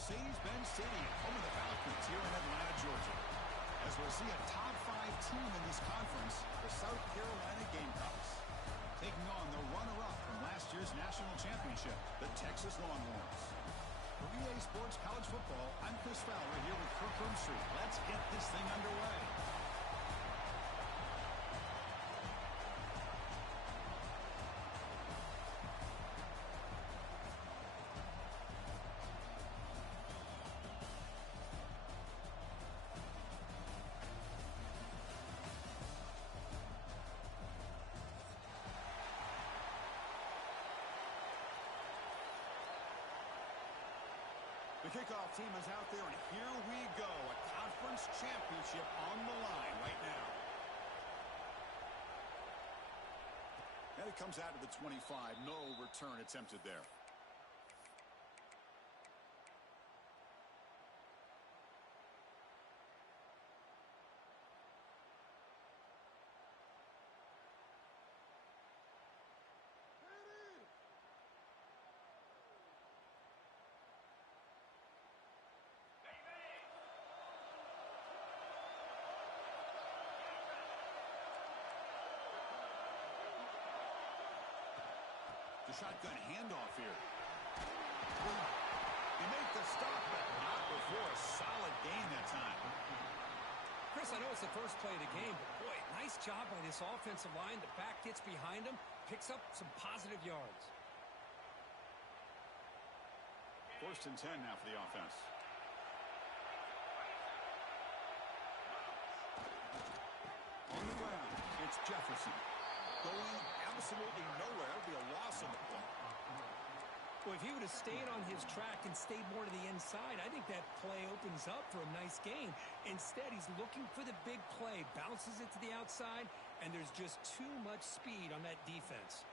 Mercedes-Benz Stadium, home of the Falcons here in Atlanta, Georgia. As we'll see a top 5 team in this conference, the South Carolina Gamecocks, taking on the runner-up from last year's national championship, the Texas Longhorns. For EA Sports College Football, I'm Chris Fowler here with Kirk Street. Let's get this thing underway. The kickoff team is out there, and here we go. A conference championship on the line right now. And it comes out of the 25. No return attempted there. The shotgun handoff here. They make the stop, but not before a solid gain that time. Chris, I know it's the first play of the game, but boy, nice job by this offensive line. The back gets behind him, picks up some positive yards. 1st and 10 now for the offense. On the ground, it's Jefferson. Going absolutely nowhere. It'll be a loss on the play. Well, if he would have stayed on his track and stayed more to the inside, I think that play opens up for a nice gain. Instead, he's looking for the big play, bounces it to the outside, and there's just too much speed on that defense.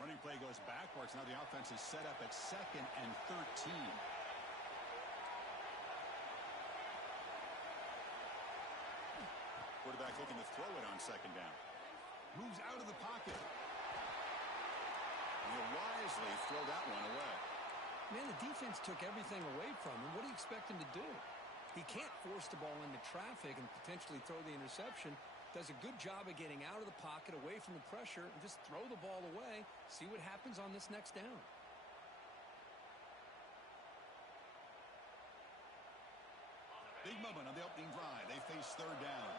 Running play goes backwards. Now the offense is set up at 2nd and 13. Quarterback looking to throw it on 2nd down. Moves out of the pocket. And he'll wisely throw that one away. Man, the defense took everything away from him. What do you expect him to do? He can't force the ball into traffic and potentially throw the interception. Does a good job of getting out of the pocket, away from the pressure, and just throw the ball away. See what happens on this next down. Big moment on the opening drive. They face 3rd down.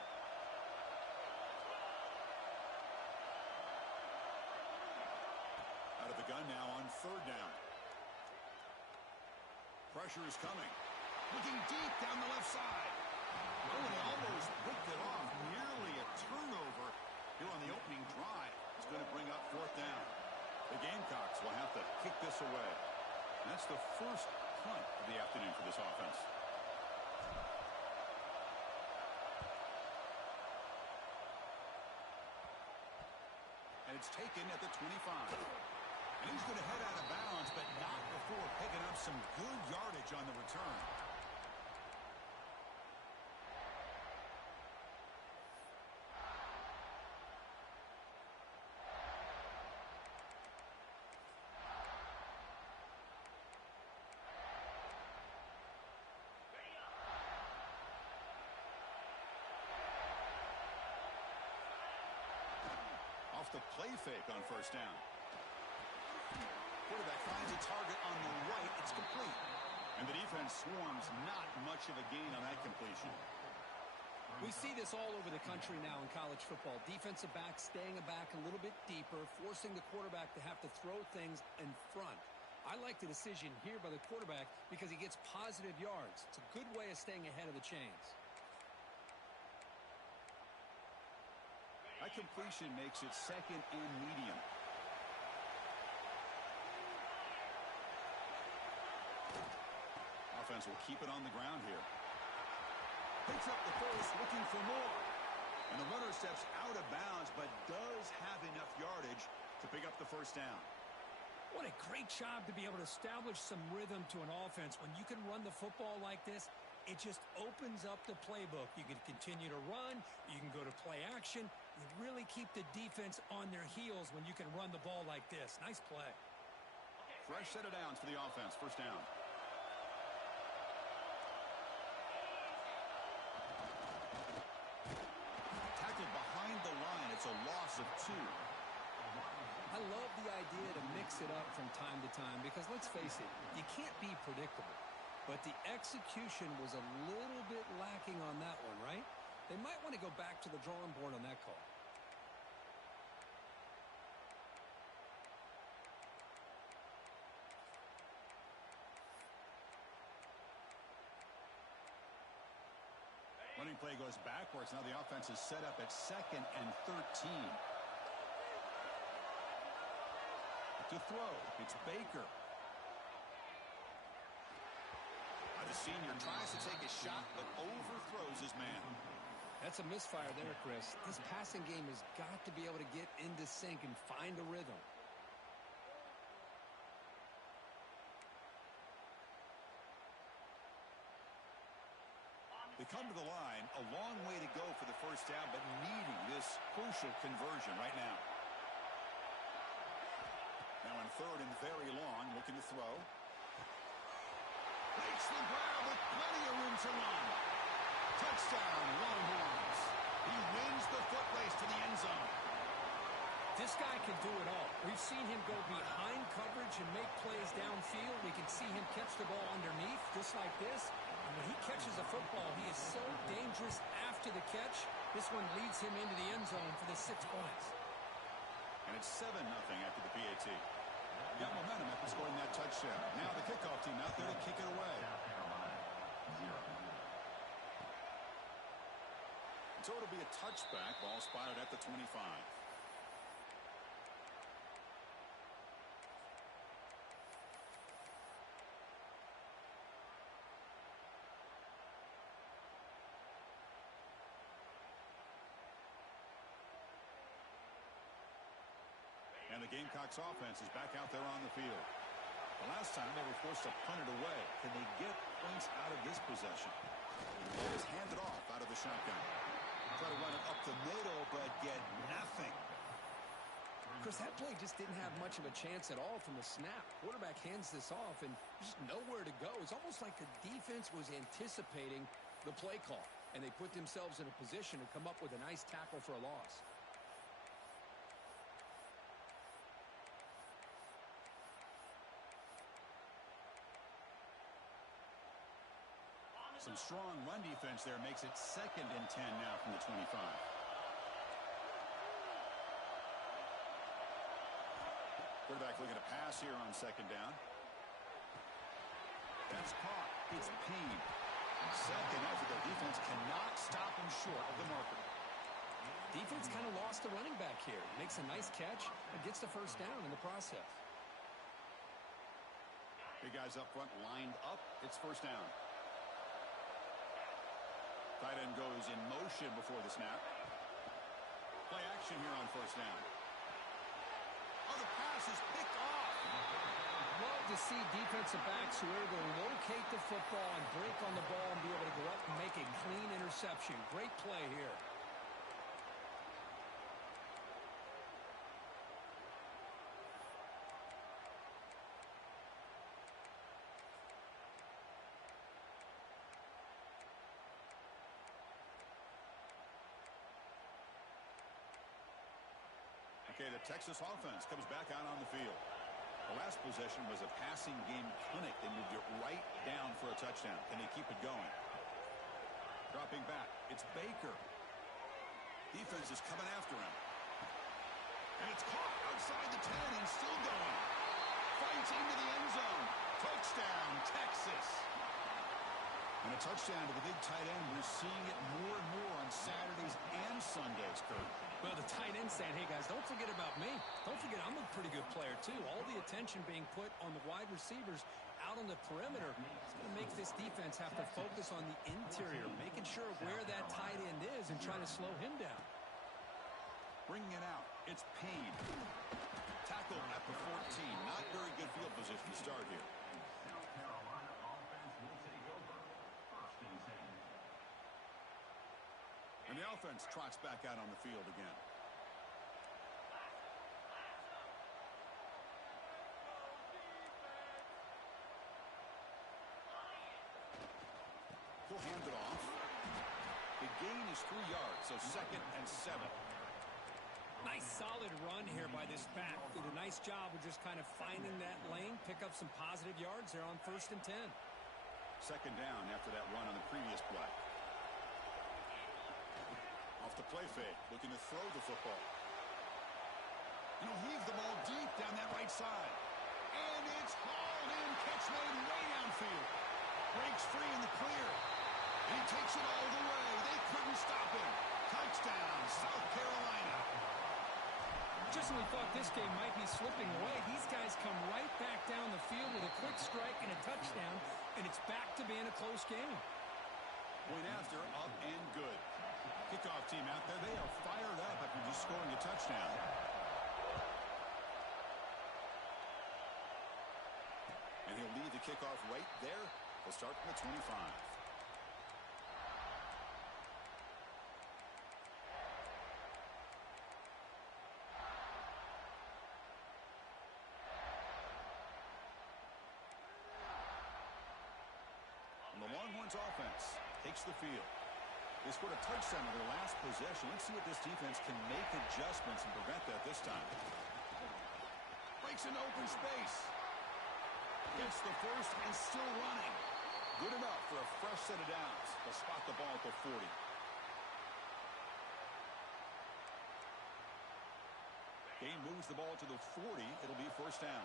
Out of the gun now on 3rd down. Pressure is coming. Looking deep down the left side. Oh, and he almost picked it off. Nearly a turnover here on the opening drive. It's going to bring up 4th down. The Gamecocks will have to kick this away. And that's the first punt of the afternoon for this offense. And it's taken at the 25. And he's going to head out of bounds, but not before picking up some good yardage on the return. Off the play fake on 1st down. Quarterback finds a target on the right. It's complete. And the defense swarms. Not much of a gain on that completion. We see this all over the country now in college football. Defensive backs staying back a little bit deeper, forcing the quarterback to have to throw things in front. I like the decision here by the quarterback because he gets positive yards. It's a good way of staying ahead of the chains. That completion makes it 2nd and medium. Offense will keep it on the ground here. Picks up the first, looking for more. And the runner steps out of bounds, but does have enough yardage to pick up the 1st down. What a great job to be able to establish some rhythm to an offense. When you can run the football like this, it just opens up the playbook. You can continue to run, you can go to play action, You really keep the defense on their heels when you can run the ball like this. Nice play. Fresh set of downs for the offense. First down. Tackled behind the line. It's a loss of 2. I love the idea to mix it up from time to time because, let's face it, you can't be predictable. But the execution was a little bit lacking on that one, right? They might want to go back to the drawing board on that call. Running play goes backwards. Now the offense is set up at 2nd and 13. To throw, it's Baker. The senior tries to take a shot, but overthrows his man. That's a misfire there, Chris. This passing game has got to be able to get into sync and find a rhythm. They come to the line, a long way to go for the first down, but needing this crucial conversion right now. Now on 3rd and very long, looking to throw. Breaks the ground with plenty of room to run. Touchdown, Longhorns. He wins the foot race to the end zone. This guy can do it all. We've seen him go behind coverage and make plays downfield. We can see him catch the ball underneath, just like this. And when he catches a football, he is so dangerous after the catch. This one leads him into the end zone for the 6 points. And it's 7-0 after the PAT. Got momentum after scoring that touchdown. Now the kickoff team out there to kick it away. So it'll be a touchback. Ball spotted at the 25. And the Gamecocks offense is back out there on the field. The last time they were forced to punt it away. Can they get points out of this possession? Ball is handed off out of the shotgun. Try to run it up the middle, but get nothing. Chris, that play just didn't have much of a chance at all from the snap. Quarterback hands this off and just nowhere to go. It's almost like the defense was anticipating the play call, and they put themselves in a position to come up with a nice tackle for a loss. Some strong run defense there makes it 2nd and 10 now from the 25. Quarterback looking to pass here on 2nd down. That's caught. It's Payne. 2nd effort. The defense cannot stop him short of the marker. Defense kind of lost the running back here. Makes a nice catch and gets the first down in the process. Big guys up front lined up. It's first down. Tight end goes in motion before the snap. Play action here on first down. Oh, the pass is picked off. Love to see defensive backs who are able to locate the football and break on the ball and be able to go up and make a clean interception. Great play here. Okay, the Texas offense comes back out on the field. The last possession was a passing game clinic. They moved it right down for a touchdown. Can they keep it going? Dropping back. It's Baker. Defense is coming after him. And it's caught outside the 10 and still going. Fights into the end zone. Touchdown, Texas. And a touchdown to the big tight end. We're seeing it more and more on Saturdays and Sundays, Kurt. Well, the tight end saying, hey, guys, don't forget about me. Don't forget I'm a pretty good player, too. All the attention being put on the wide receivers out on the perimeter. It's going to make this defense have to focus on the interior, making sure where that tight end is and trying to slow him down. Bringing it out. It's Payne. Tackle at the 14. Not very good field position to start here. And the offense trots back out on the field again. hand it off. The gain is 3 yards, so 2nd and 7. Nice solid run here by this back. Did a nice job of just kind of finding that lane, pick up some positive yards there on 1st and 10. 2nd down after that run on the previous play. Off the play fake, looking to throw the football. And he'll heave the ball deep down that right side. And it's hauled in, catch made way downfield. Breaks free in the clear. And he takes it all the way. They couldn't stop him. Touchdown, South Carolina. Just when we thought this game might be slipping away, these guys come right back down the field with a quick strike and a touchdown, and it's back to being a close game. Point after, up and good. Kickoff team out there, they are fired up after just scoring a touchdown. And he'll lead the kickoff right there. He'll start from the 25. The Longhorns offense takes the field. They scored a touchdown in their last possession. Let's see if this defense can make adjustments and prevent that this time. Breaks into open space. Gets the first and still running. Good enough for a fresh set of downs. They'll spot the ball at the 40. Game moves the ball to the 40. It'll be 1st down.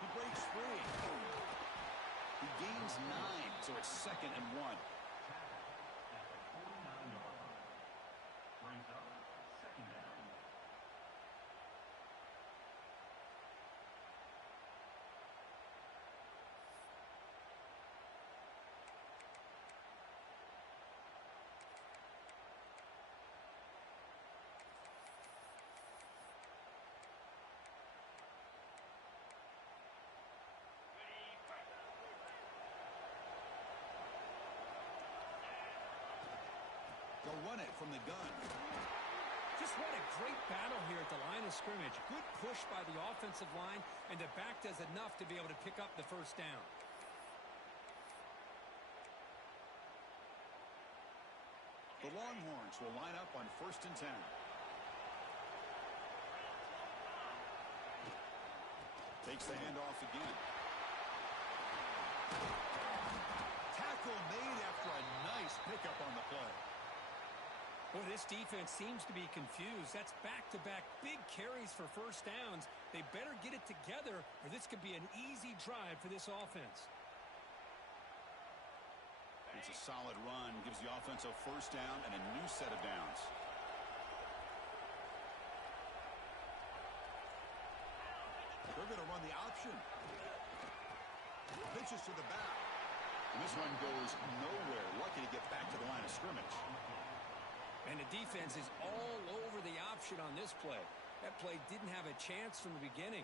He breaks free. He gains 9, so it's 2nd and 1. They'll run it from the gun. Just what a great battle here at the line of scrimmage. Good push by the offensive line, and the back does enough to be able to pick up the 1st down. The Longhorns will line up on 1st and 10. Takes the handoff again. Tackle made after a nice pickup on the play. Boy, this defense seems to be confused. That's back-to-back big carries for 1st downs. They better get it together, or this could be an easy drive for this offense. It's a solid run. Gives the offense a 1st down and a new set of downs. They're going to run the option. Pitches to the back. And this one goes nowhere. Lucky to get back to the line of scrimmage. And the defense is all over the option on this play. That play didn't have a chance from the beginning.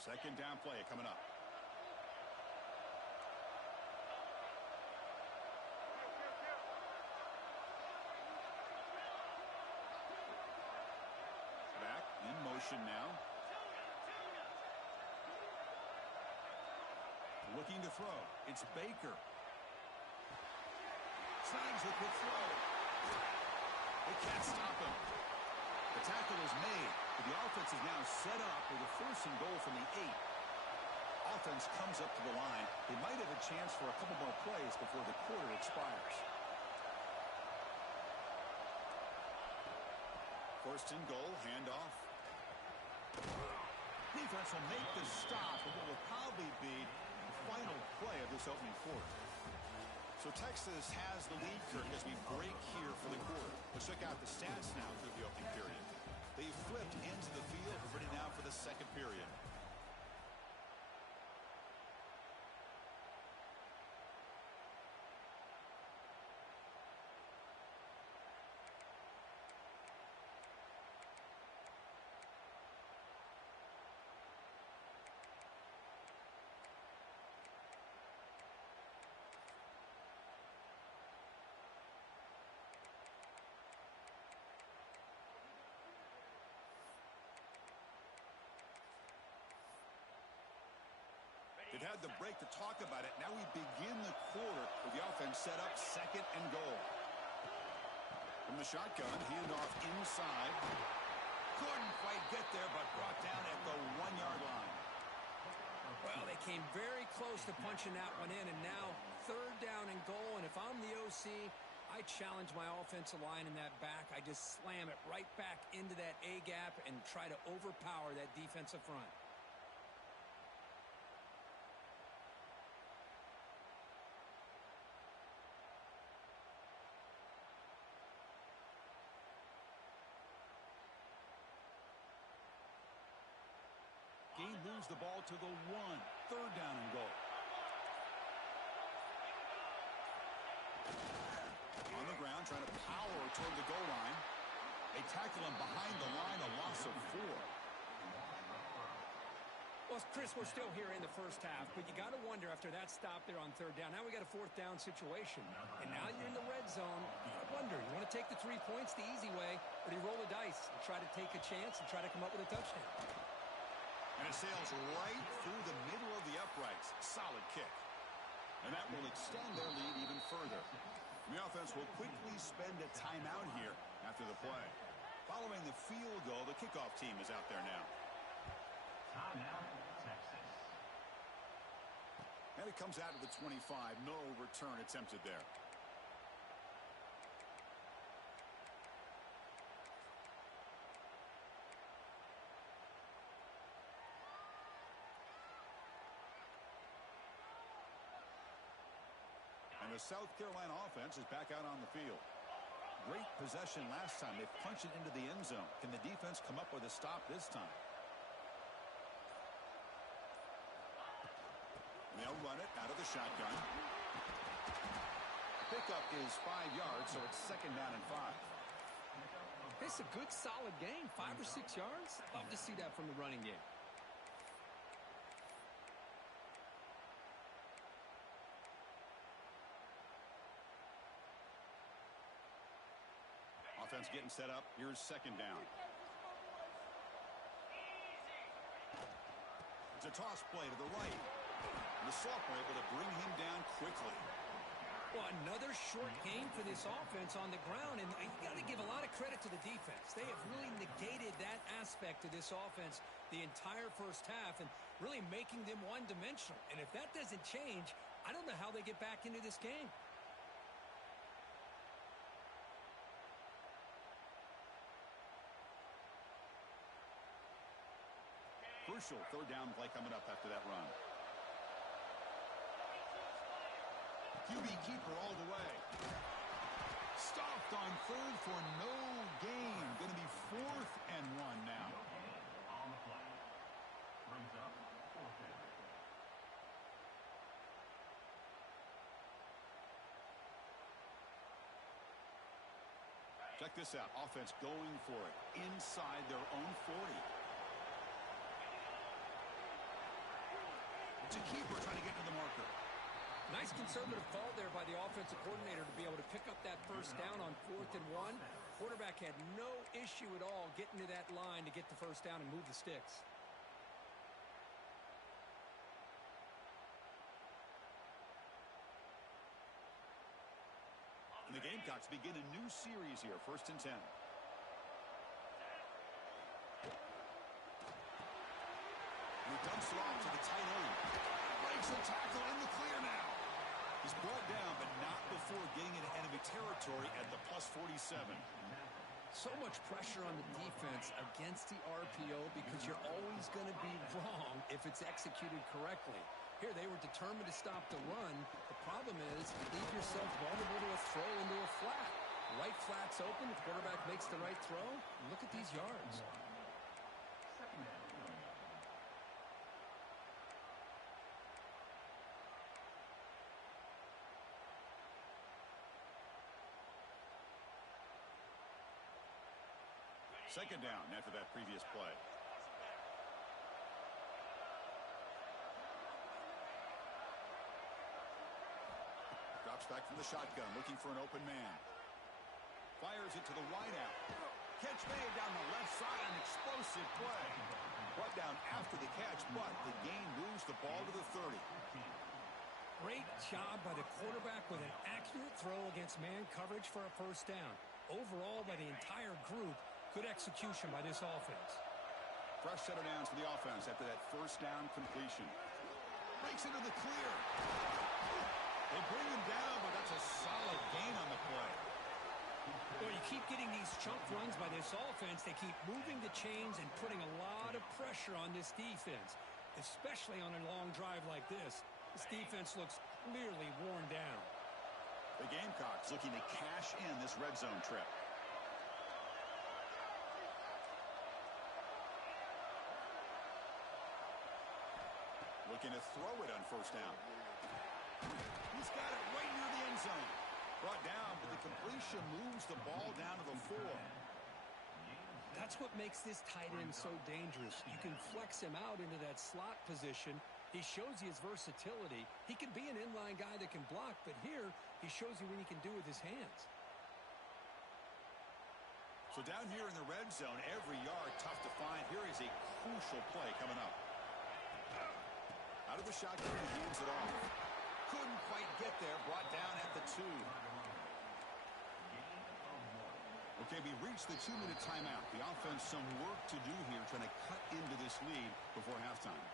Second down play coming up. Back in motion now. Looking to throw. It's Baker. Snags the quick throw. They can't stop him. The tackle is made, but the offense is now set up with a 1st and goal from the 8. Offense comes up to the line. They might have a chance for a couple more plays before the quarter expires. 1st and goal, handoff. Defense will make the stop, and what will probably be the final play of this opening quarter. So Texas has the lead, Kirk, as we break here for the quarter. Let's check out the stats now through the opening period. They've flipped into the field. We're ready now for the 2nd period. We've had the break to talk about it. Now we begin the quarter with the offense set up 2nd and goal. From the shotgun, handoff inside. Couldn't quite get there, but brought down at the 1-yard line. Well, they came very close to punching that one in, and now 3rd down and goal. And if I'm the OC, I challenge my offensive line in that back. I just slam it right back into that A-gap and try to overpower that defensive front. Gain moves the ball to the 1. 3rd down and goal. On the ground, trying to power toward the goal line. They tackle him behind the line, a loss of 4. Well, Chris, we're still here in the first half, but you got to wonder after that stop there on 3rd down. Now we got a 4th down situation, and now you're in the red zone. I wonder, you want to take the 3 points the easy way, or do you roll the dice and try to take a chance and try to come up with a touchdown? And it sails right through the middle of the uprights. Solid kick. And that will extend their lead even further. The offense will quickly spend a timeout here after the play. Following the field goal, the kickoff team is out there now. Timeout, Texas. And it comes out of the 25. No return attempted there. And the South Carolina offense is back out on the field. Great possession last time. They punched it into the end zone. Can the defense come up with a stop this time? They'll run it out of the shotgun. Pickup is 5 yards, so it's 2nd down and 5. It's a good, solid game. 5 or 6 yards. Love to see that from the running game. Offense getting set up. Here's 2nd down. It's a toss play to the right. And the sophomore able to bring him down quickly. Well, another short game for this offense on the ground, and you got to give a lot of credit to the defense. They have really negated that aspect of this offense the entire first half and really making them one-dimensional. And if that doesn't change, I don't know how they get back into this game. Crucial 3rd down play coming up after that run. QB keeper all the way. Stopped on 3rd for no gain. Going to be 4th and 1 now. On the play. Brings up 4th down. Check this out. Offense going for it inside their own 40. It's a keeper trying to get to the marker. Nice conservative call there by the offensive coordinator to be able to pick up that 1st down on 4th and 1. Quarterback had no issue at all getting to that line to get the 1st down and move the sticks. And the Gamecocks begin a new series here. 1st and 10. He dumps it off to the tight end. Breaks the tackle in the clear now. He's brought down, but not before getting into enemy territory at the +47. So much pressure on the defense against the RPO because you're always going to be wrong if it's executed correctly. Here, they were determined to stop the run. The problem is you leave yourself vulnerable to a throw into a flat. Right flat's open. The quarterback makes the right throw. Look at these yards. Second down after that previous play. Drops back from the shotgun, looking for an open man. Fires it to the wideout. Catch made down the left side, an explosive play. Brought down after the catch, but the gain moves the ball to the 30. Great job by the quarterback with an accurate throw against man coverage for a first down. Overall, by the entire group, good execution by this offense. Fresh set of downs for the offense after that first down completion. Breaks into the clear. They bring him down, but that's a solid gain on the play. Well, you keep getting these chunk runs by this offense. They keep moving the chains and putting a lot of pressure on this defense, especially on a long drive like this. This defense looks clearly worn down. The Gamecocks looking to cash in this red zone trip. Looking to throw it on first down. He's got it right near the end zone. Brought down, but the completion moves the ball down to the 4. That's what makes this tight end so dangerous. You can flex him out into that slot position. He shows you his versatility. He can be an inline guy that can block, but here he shows you what he can do with his hands. So down here in the red zone, every yard tough to find. Here is a crucial play coming up. Out of the shotgun, he hands it off. Couldn't quite get there. Brought down at the 2. Okay, we reached the 2-minute timeout. The offense some work to do here, trying to cut into this lead before halftime.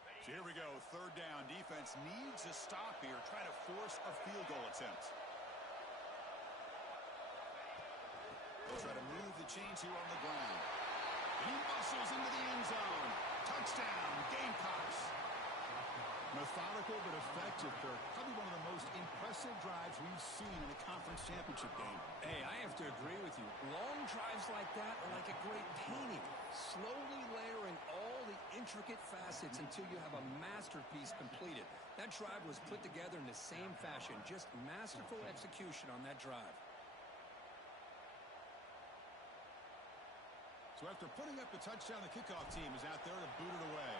So here we go, third down. Defense needs a stop here, trying to force a field goal attempt. They'll try to move the chains here on the ground. He muscles into the end zone. Touchdown, Gamecocks. Methodical but effective, Kirk. Probably one of the most impressive drives we've seen in a conference championship game. Hey, I have to agree with you. Long drives like that are like a great painting. Slowly layering all the intricate facets until you have a masterpiece completed. That drive was put together in the same fashion. Just masterful execution on that drive. So after putting up the touchdown, the kickoff team is out there to boot it away.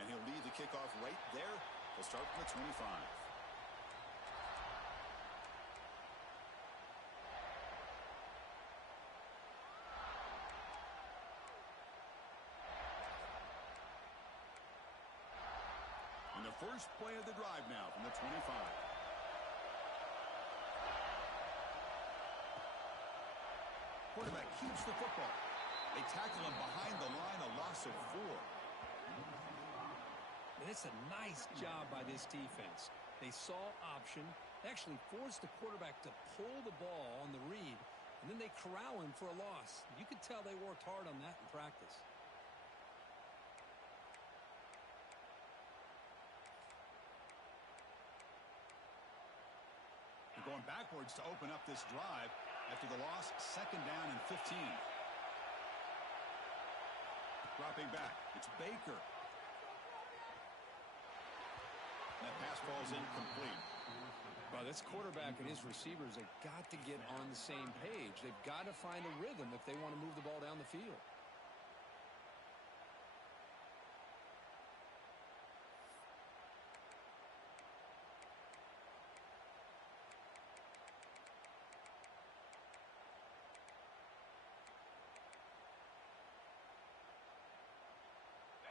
And he'll lead the kickoff right there. He'll start from the 25. And the first play of the drive now from the 25. Quarterback keeps the football. They tackle him behind the line, a loss of 4. And it's a nice job by this defense. They saw option. They actually forced the quarterback to pull the ball on the read, and then they corral him for a loss. You could tell they worked hard on that in practice. They're going backwards to open up this drive after the loss, second down and 15. Dropping back, it's Baker. That pass falls incomplete. Well, this quarterback and his receivers have got to get on the same page. They've got to find a rhythm if they want to move the ball down the field.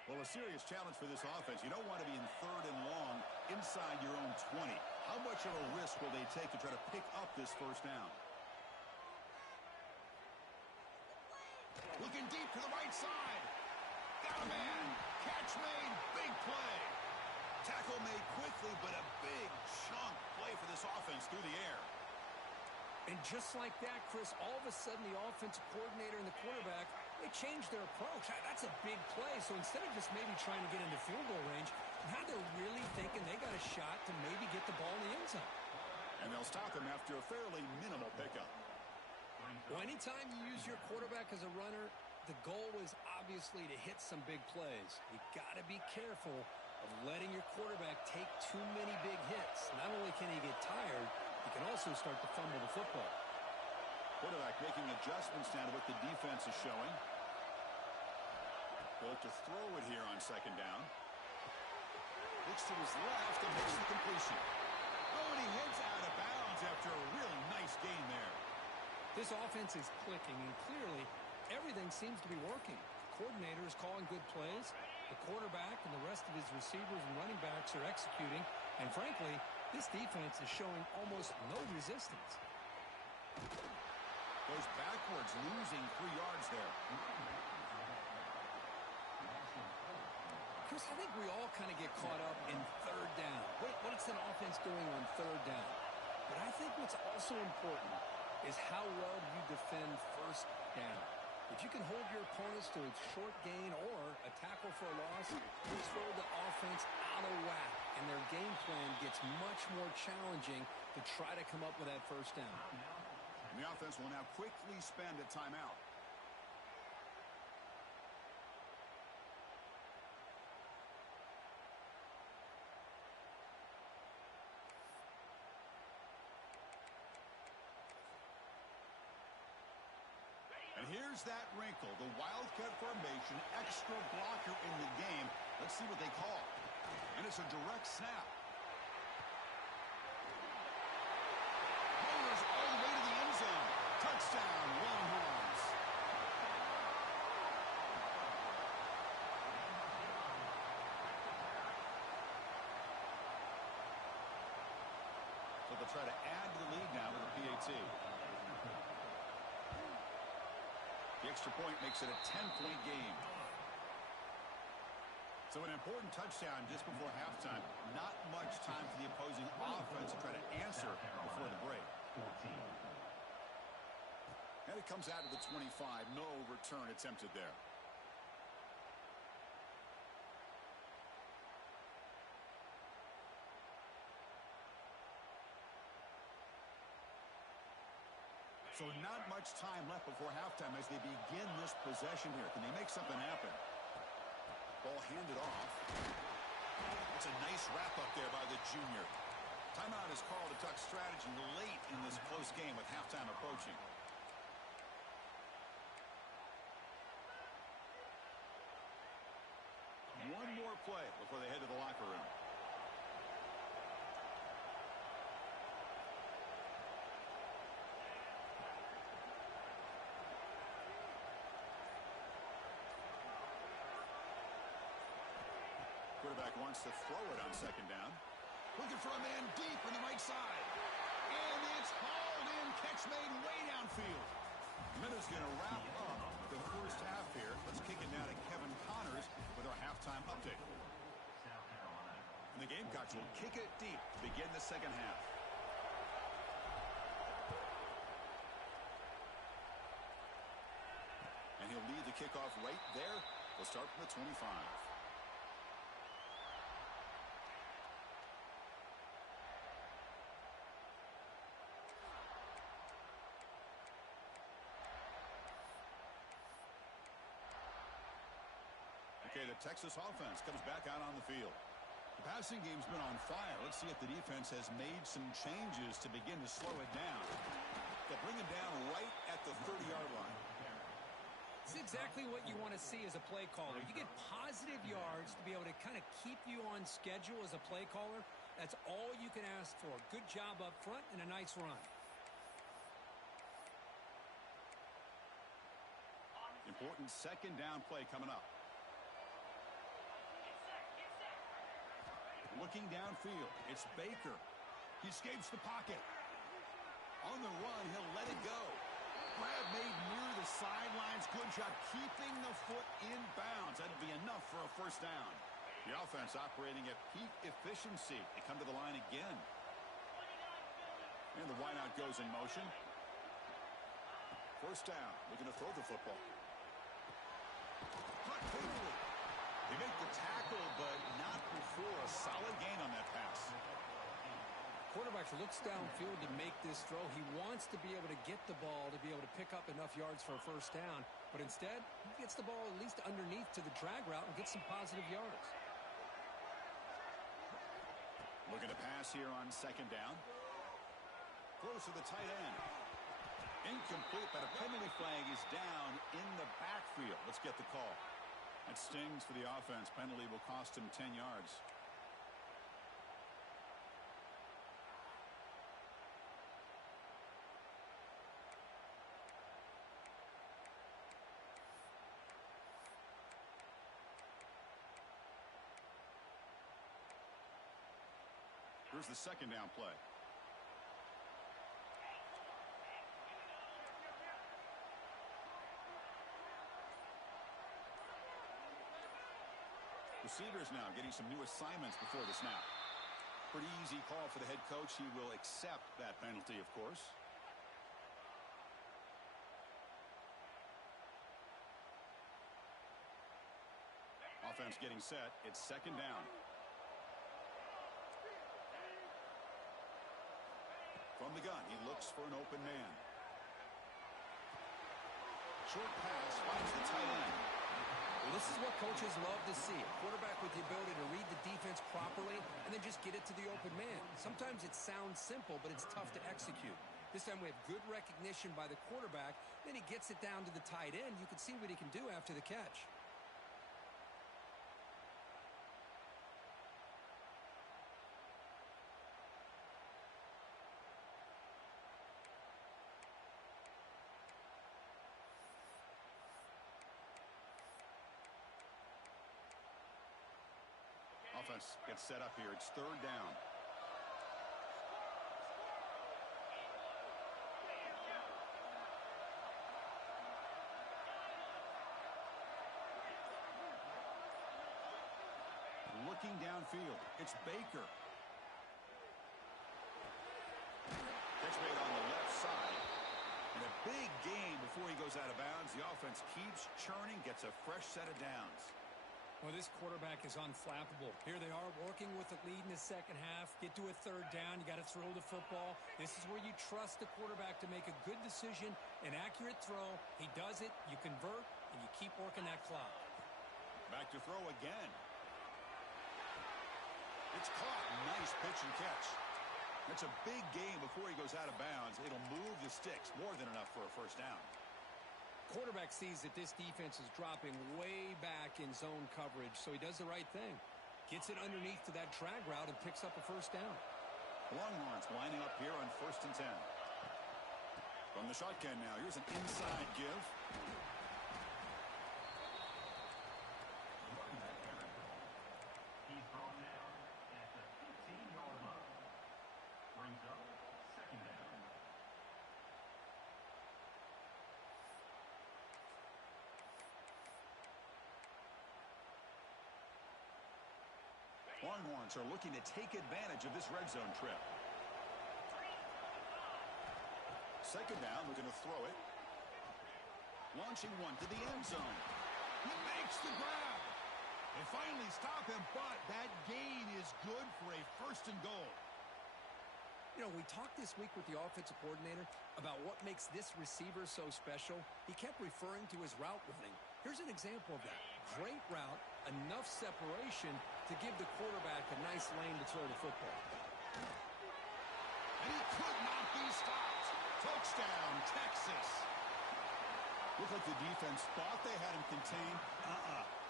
Well, a serious challenge for this offense. You don't want to be in third and long inside your own 20. How much of a risk will they take to try to pick up this first down? Looking deep to the right side. Got a man. Catch made. Big play. Tackle made quickly, but a big chunk play for this offense through the air. And just like that, Chris, all of a sudden the offensive coordinator and the quarterback, they changed their approach. That's a big play. So instead of just maybe trying to get into field goal range, now they're really thinking they got a shot to maybe get the ball in the end zone. And they'll stop him after a fairly minimal pickup. Well, anytime you use your quarterback as a runner, the goal is obviously to hit some big plays. You got to be careful of letting your quarterback take too many big hits. Not only can he get tired, he can also start to fumble the football. Quarterback making adjustments now to what the defense is showing. They'll look to throw it here on second down. Looks to his left and makes the completion. Oh, and he heads out of bounds after a really nice gain there. This offense is clicking, and clearly everything seems to be working. The coordinator is calling good plays. The quarterback and the rest of his receivers and running backs are executing. And frankly, this defense is showing almost no resistance. Goes backwards, losing 3 yards there. Chris, I think we all kind of get caught up in third down. What is an offense doing on third down? But I think what's also important is how well you defend first down. If you can hold your opponents to a short gain or a tackle for a loss, you throw the offense out of whack, and their game plan gets much more challenging to try to come up with that first down. And the offense will now quickly spend a timeout. And here's that wrinkle, the Wildcat formation, extra blocker in the game. Let's see what they call. And it's a direct snap. Powers all the way to the end zone. Touchdown, Longhorns. So they'll try to add to the lead now with a PAT. The extra point makes it a 10-point game. So an important touchdown just before halftime. Not much time for the opposing offense to try to answer before the break. And it comes out to the 25. No return attempted there. So not much time left before halftime as they begin this possession here. Can they make something happen? Ball handed off. That's a nice wrap-up there by the junior. Timeout is called to talk strategy late in this close game with halftime approaching. One more play before they head to the locker room. Quarterback wants to throw it on second down. Looking for a man deep on the right side. And it's hauled in. Catch made way downfield. Minute's going to wrap up the first half here. Let's kick it now to Kevin Connors with our halftime update. And the Gamecocks will kick it deep to begin the second half. And he'll lead the kickoff right there. We'll start from the 25. Okay, the Texas offense comes back out on the field. The passing game's been on fire. Let's see if the defense has made some changes to begin to slow it down. They'll bring it down right at the 30-yard line. It's exactly what you want to see as a play caller. You get positive yards to be able to kind of keep you on schedule as a play caller. That's all you can ask for. Good job up front and a nice run. Important second down play coming up. Looking downfield, it's Baker. He escapes the pocket. On the run, he'll let it go. Grab made near the sidelines. Good job keeping the foot in bounds. That'll be enough for a first down. The offense operating at peak efficiency. They come to the line again. And the wideout goes in motion. First down, looking to throw the football. Caught quickly. They make the tackle, but not before a solid gain on that pass. Quarterback looks downfield to make this throw. He wants to be able to get the ball to be able to pick up enough yards for a first down. But instead, he gets the ball at least underneath to the drag route and gets some positive yards. Looking to pass here on second down. Throws to the tight end. Incomplete, but a penalty flag is down in the backfield. Let's get the call. That stings for the offense. Penalty will cost him 10 yards. Here's the second down play. Receivers now getting some new assignments before the snap. Pretty easy call for the head coach. He will accept that penalty, of course. Offense getting set. It's second down. From the gun, he looks for an open man. Short pass finds the tight end. Well, this is what coaches love to see. A quarterback with the ability to read the defense properly and then just get it to the open man. Sometimes it sounds simple, but it's tough to execute. This time we have good recognition by the quarterback. Then he gets it down to the tight end. You can see what he can do after the catch. Offense gets set up here. It's third down. Looking downfield. It's Baker. Catch made on the left side. And a big gain before he goes out of bounds. The offense keeps churning, gets a fresh set of downs. Well, this quarterback is unflappable. Here they are working with the lead in the second half. Get to a third down. You got to throw the football. This is where you trust the quarterback to make a good decision, an accurate throw. He does it. You convert, and you keep working that clock. Back to throw again. It's caught. Nice pitch and catch. That's a big gain before he goes out of bounds. It'll move the sticks. More than enough for a first down. Quarterback sees that this defense is dropping way back in zone coverage, so he does the right thing. Gets it underneath to that drag route and picks up a first down. Longhorns lining up here on 1st and 10. From the shotgun now, here's an inside give. He's brought down at the 15-yard line. Brings up second down. Longhorns are looking to take advantage of this red zone trip. Second down, we're going to throw it. Launching one to the end zone. He makes the grab. They finally stop him, but that gain is good for a first and goal. You know, we talked this week with the offensive coordinator about what makes this receiver so special. He kept referring to his route running. Here's an example of that. Great route, enough separation to give the quarterback a nice lane to throw the football. And he could not be stopped. Touchdown, Texas. Looked like the defense thought they had him contained.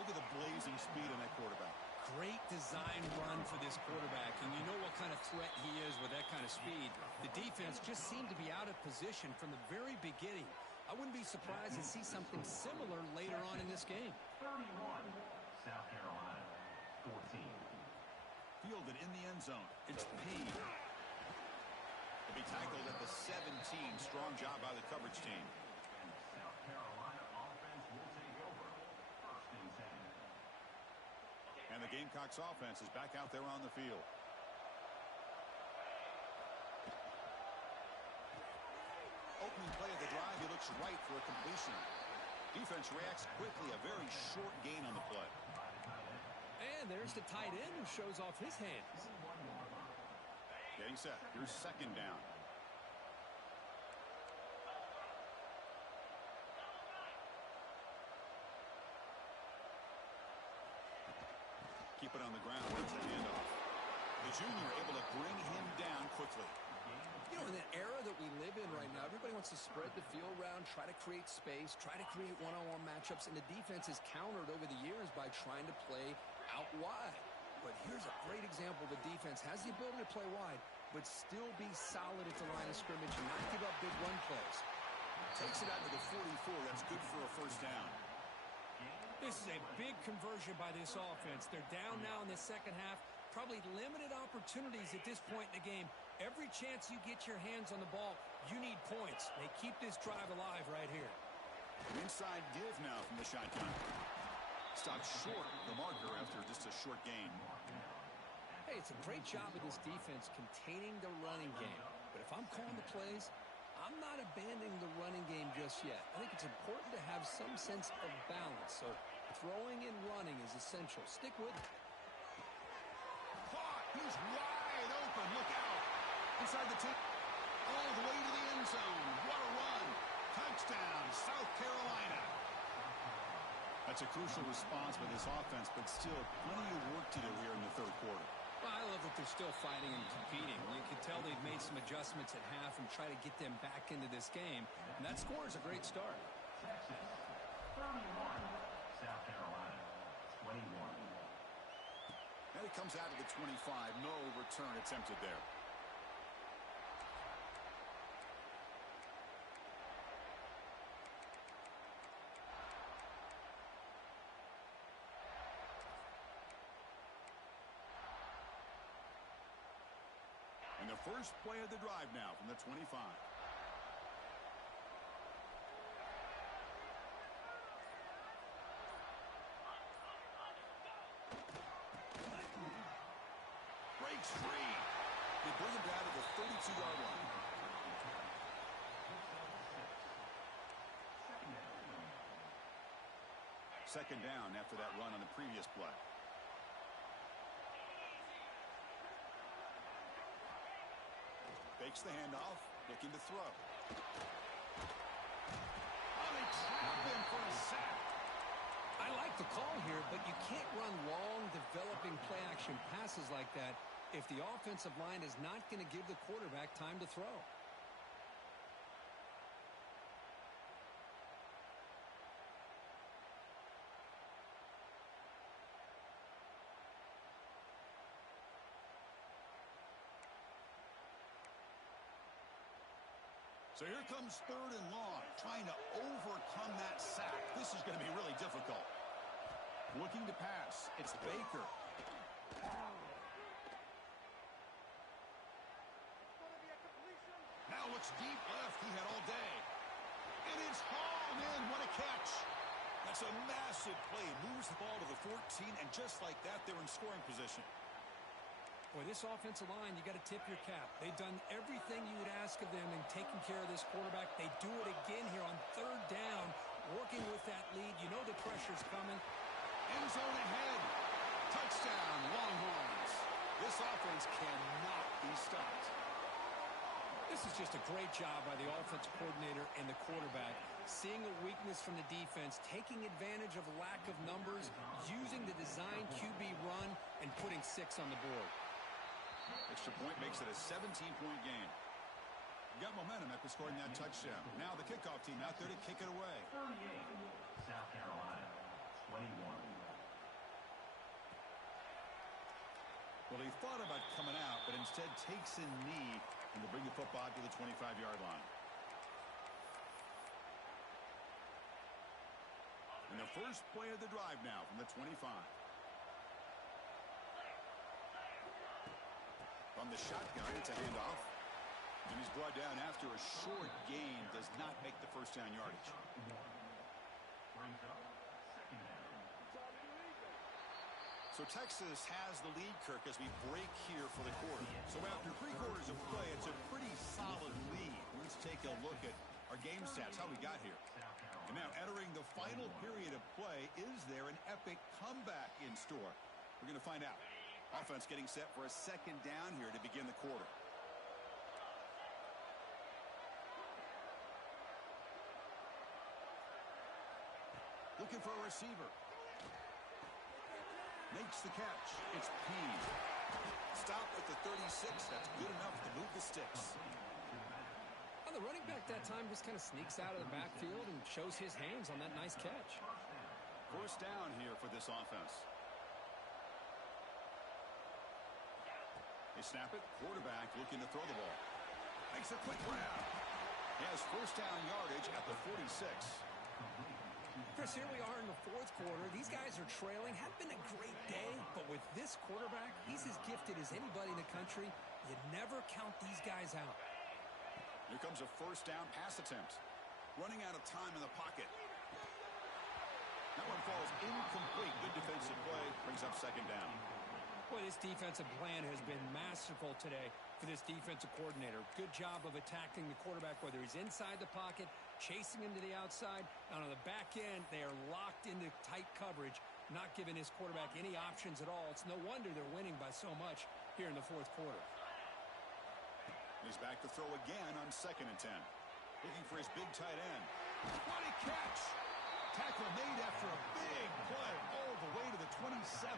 Look at the blazing speed on that quarterback. Great design run for this quarterback, and you know what kind of threat he is with that kind of speed. The defense just seemed to be out of position from the very beginning. I wouldn't be surprised to see something similar later on in this game. 31, South Carolina, 14. Fielded in the end zone. It's Payne. He'll be tackled at the 17. Strong job by the coverage team. And the South Carolina offense will take over. First and 10. And the Gamecocks offense is back out there on the field. Opening play of the drive, he looks right for a completion. Defense reacts quickly, a very short gain on the play. And there's the tight end who shows off his hands. Getting set. Here's second down. Keep it on the ground. It's a handoff. The junior able to bring him down quickly. You know, in the era that we live in right now, everybody wants to spread the field around, try to create space, try to create one-on-one matchups, and the defense is countered over the years by trying to play out wide. But here's a great example. The defense has the ability to play wide, but still be solid at the line of scrimmage and not give up big run plays. Takes it out to the 44. That's good for a first down. This is a big conversion by this offense. They're down now in the second half. Probably limited opportunities at this point in the game. Every chance you get your hands on the ball, you need points. They keep this drive alive right here. An inside give now from the shotgun. Stopped short the marker after just a short gain. Hey, it's a great job of this defense containing the running game. But if I'm calling the plays, I'm not abandoning the running game just yet. I think it's important to have some sense of balance. So throwing and running is essential. Stick with it. Caught. He's wide open. Look out. Inside the 10. All the way to the end zone. What a run. Touchdown, South Carolina. That's a crucial response by this offense, but still plenty of work to do here in the third quarter. Well, I love that they're still fighting and competing. You can tell they've made some adjustments at half and try to get them back into this game. And that score is a great start. Texas 31, South Carolina 21. And it comes out of the 25. No return attempted there. And the first play of the drive now from the 25. Breaks free. They bring him down to the 32-yard line. Second down after that run on the previous play. Fakes the handoff, looking to throw. Oh, they trap him for a sack. I like the call here, but you can't run long, developing play-action passes like that if the offensive line is not going to give the quarterback time to throw. So here comes third and long, trying to overcome that sack. This is going to be really difficult. Looking to pass. It's Baker. Now looks deep left. He had all day. And it's hauled in. What a catch. That's a massive play. Moves the ball to the 14, and just like that, they're in scoring position. Boy, this offensive line, you got to tip your cap. They've done everything you would ask of them in taking care of this quarterback. They do it again here on third down, working with that lead. You know the pressure's coming. End zone ahead. Touchdown, Longhorns. This offense cannot be stopped. This is just a great job by the offense coordinator and the quarterback. Seeing a weakness from the defense, taking advantage of lack of numbers, using the design QB run, and putting 6 on the board. Extra point makes it a 17-point game. Got momentum after scoring that touchdown. Now the kickoff team out there to kick it away. 38, South Carolina 21. Well, he thought about coming out, but instead takes a knee and will bring the football to the 25-yard line. And the first play of the drive now from the 25. From the shotgun, it's a handoff. And he's brought down after a short gain. Does not make the first down yardage. Brings up second down. So Texas has the lead, Kirk, as we break here for the quarter. So after 3 quarters of play, it's a pretty solid lead. Let's take a look at our game stats, how we got here. And now entering the final period of play, is there an epic comeback in store? We're going to find out. Offense getting set for a second down here to begin the quarter. Looking for a receiver. Makes the catch. It's P. Stop at the 36. That's good enough to move the sticks. the running back that time just kind of sneaks out of the backfield and shows his hands on that nice catch. First down here for this offense. They snap it. Quarterback looking to throw the ball. Makes a quick grab. He has first down yardage at the 46. Chris, here we are in the fourth quarter. These guys are trailing. Hadn't been a great day, but with this quarterback, he's as gifted as anybody in the country. You never count these guys out. Here comes a first down pass attempt. Running out of time in the pocket. That one falls incomplete. Good defensive play. Brings up second down. Boy, this defensive plan has been masterful today for this defensive coordinator. Good job of attacking the quarterback, whether he's inside the pocket, chasing him to the outside. And on the back end, they are locked into tight coverage, not giving his quarterback any options at all. It's no wonder they're winning by so much here in the fourth quarter. He's back to throw again on 2nd and 10. Looking for his big tight end. What a catch! Tackle made after a big play all the way to the 27.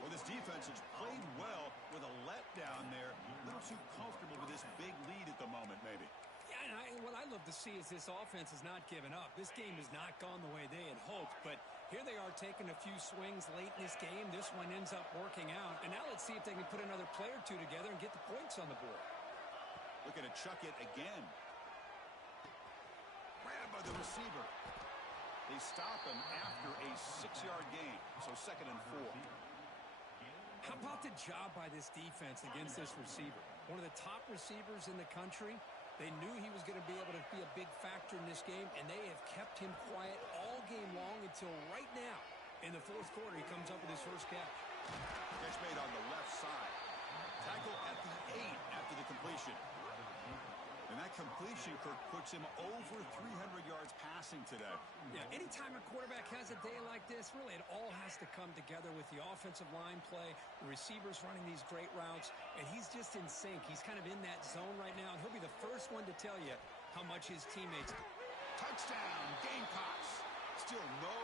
Well, this defense has played well with a letdown there. A little too comfortable with this big lead at the moment, maybe. Yeah, and what I love to see is this offense has not given up. This game has not gone the way they had hoped, but here they are taking a few swings late in this game. This one ends up working out, and now let's see if they can put another play or two together and get the points on the board. Looking to chuck it again. Grabbed by the receiver. They stop him after a 6-yard gain, so 2nd and 4. How about the job by this defense against this receiver? One of the top receivers in the country. They knew he was going to be able to be a big factor in this game, and they have kept him quiet all game long until right now. In the fourth quarter, he comes up with his first catch. Catch made on the left side. Tackle at the 8 after the completion. And that completion, Kirk, puts him over 300 yards passing today. Yeah, anytime a quarterback has a day like this, really it all has to come together with the offensive line play, the receivers running these great routes, and he's just in sync. He's kind of in that zone right now, and he'll be the first one to tell you how much his teammates. Touchdown, Gamecocks. Still no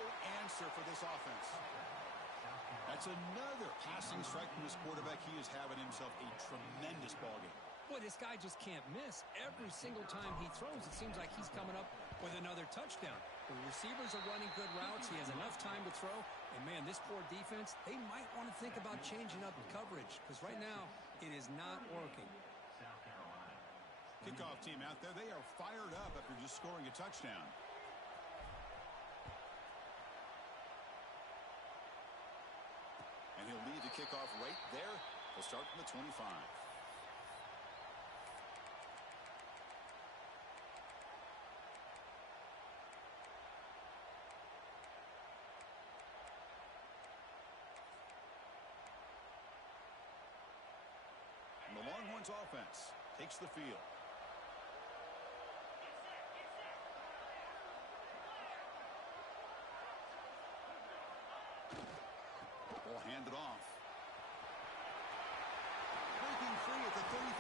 answer for this offense. That's another passing strike from his quarterback. He is having himself a tremendous ballgame. Boy, this guy just can't miss. Every single time he throws, it seems like he's coming up with another touchdown. The receivers are running good routes. He has enough time to throw. And, man, this poor defense, they might want to think about changing up coverage because right now it is not working. Kickoff team out there, they are fired up after just scoring a touchdown. And he'll lead the kickoff right there. He'll start from the 25. And the Longhorns offense takes the field. Ball handed off. Breaking free at the 35.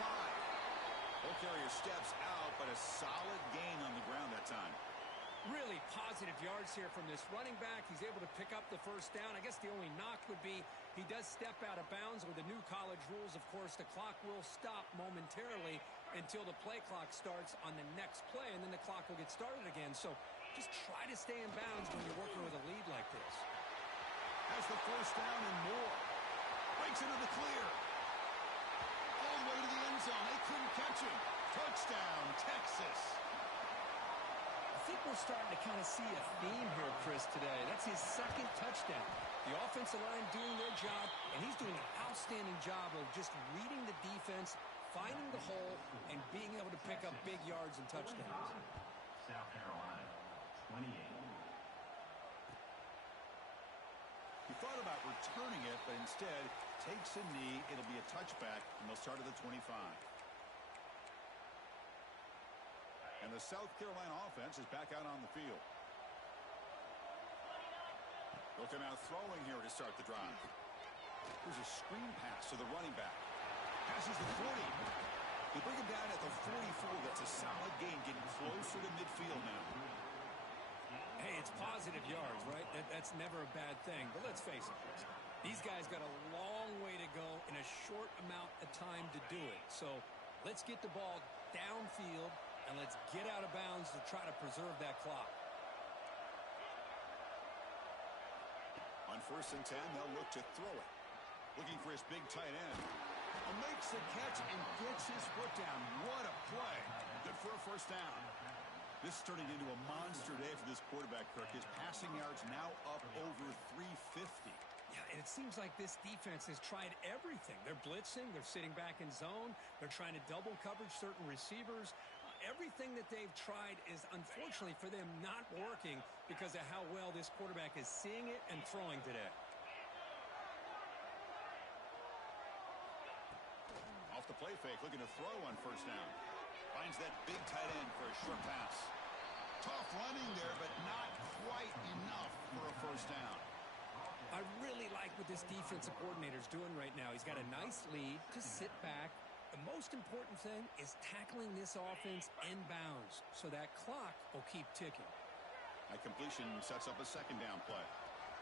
Ball carrier steps out, but a solid gain on the ground that time. Really positive yards here from this running back. He's able to pick up the first down. I guess the only knock would be he does step out of bounds. With the new college rules, of course, the clock will stop momentarily until the play clock starts on the next play, and then the clock will get started again. So just try to stay in bounds when you're working with a lead like this. Has the first down and more. Breaks into the clear. All the way to the end zone. They couldn't catch him. Touchdown, Texas. I think we're starting to kind of see a theme here, Chris, today. That's his second touchdown. The offensive line doing their job, and he's doing an outstanding job of just reading the defense, finding the hole, and being able to pick up big yards and touchdowns. South Carolina, 28. He thought about returning it, but instead takes a knee. It'll be a touchback, and they'll start at the 25. And the South Carolina offense is back out on the field. They'll come out throwing here to start the drive. Here's a screen pass to the running back. Passes the 40. They bring him down at the 44. That's a solid gain, getting closer to midfield now. Hey, it's positive yards, right? That's never a bad thing. But let's face it, these guys got a long way to go in a short amount of time to do it. So let's get the ball downfield, and let's get out of bounds to try to preserve that clock. On 1st and 10, they'll look to throw it. Looking for his big tight end. Makes the catch and gets his foot down. What a play. Good for a first down. This is turning into a monster day for this quarterback, Kirk. His passing yards now up over 350. Yeah, and it seems like this defense has tried everything. They're blitzing. They're sitting back in zone. They're trying to double coverage certain receivers. Everything that they've tried is, unfortunately for them, not working because of how well this quarterback is seeing it and throwing today. Off the play fake, looking to throw on first down. Finds that big tight end for a short pass. Tough running there, but not quite enough for a first down. I really like what this defensive coordinator is doing right now. He's got a nice lead to sit back. The most important thing is tackling this offense inbounds so that clock will keep ticking. That completion sets up a second down play.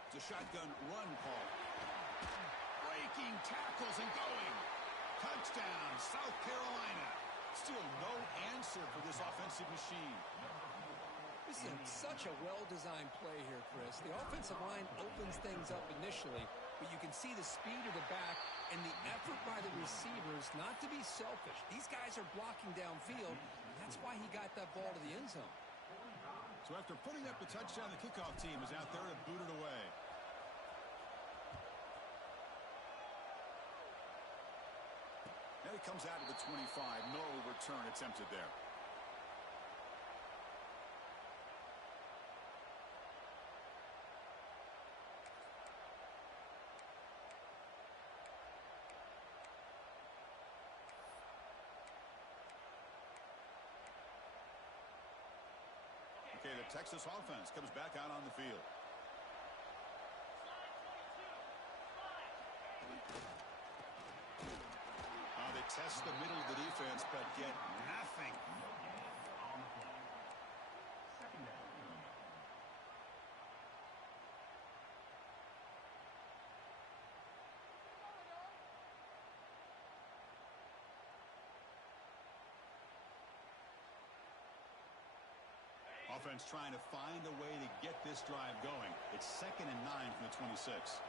It's a shotgun run call. Breaking tackles and going. Touchdown, South Carolina. Still no answer for this offensive machine. This is such a well-designed play here, Chris. The offensive line opens things up initially, but you can see the speed of the back and the effort by the receivers not to be selfish. These guys are blocking downfield. That's why he got that ball to the end zone. So after putting up the touchdown, the kickoff team is out there to boot it away. And it comes out to the 25. No return attempted there. Okay, the Texas offense comes back out on the field. They test the middle of the defense, but get nothing. Offense trying to find a way to get this drive going. It's 2nd and 9 from the 26.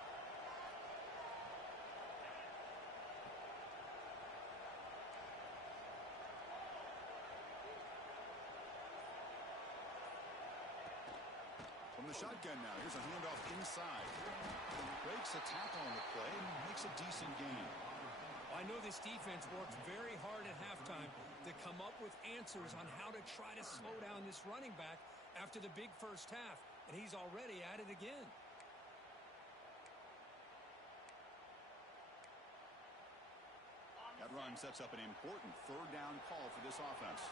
From the shotgun now, here's a handoff inside. Breaks a tackle on the play and makes a decent gain. I know this defense worked very hard at halftime to come up with answers on how to try to slow down this running back after the big first half, and he's already at it again. That run sets up an important third down call for this offense.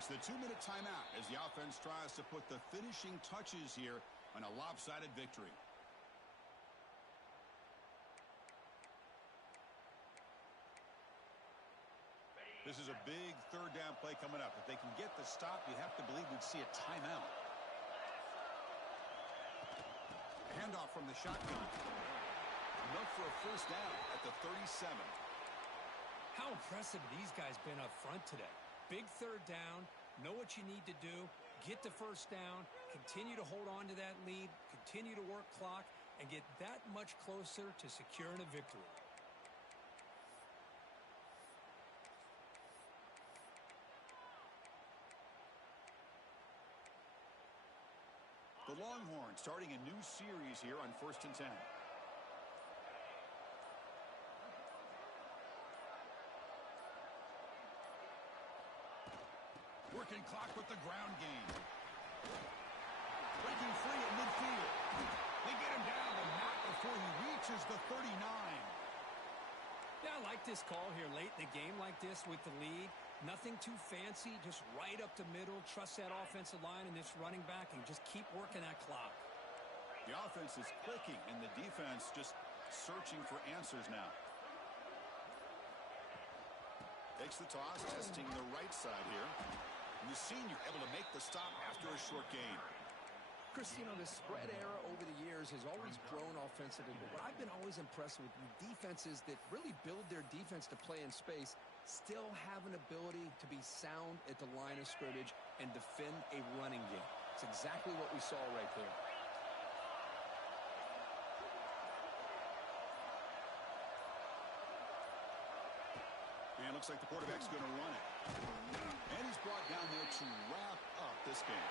It's the 2-minute timeout as the offense tries to put the finishing touches here on a lopsided victory. This is a big third down play coming up. If they can get the stop, you have to believe we'd see a timeout. Handoff from the shotgun. Enough for a first down at the 37. How impressive these guys been up front today. Big third down, know what you need to do, get the first down, continue to hold on to that lead, continue to work clock, and get that much closer to securing a victory. The Longhorns starting a new series here on 1st and 10. Working clock with the ground game. Breaking free at midfield. They get him down, but not before he reaches the 39. Yeah, I like this call here late in the game like this with the lead. Nothing too fancy, just right up the middle. Trust that offensive line and this running back and just keep working that clock. The offense is clicking, and the defense just searching for answers now. Takes the toss, testing the right side here. And the senior able to make the stop after a short gain. Chris, you know, the spread era over the years has always grown offensively, but what I've been always impressed with defenses that really build their defense to play in space still have an ability to be sound at the line of scrimmage and defend a running game. It's exactly what we saw right there. And looks like the quarterback's going to run it. And he's brought down there to wrap up this game.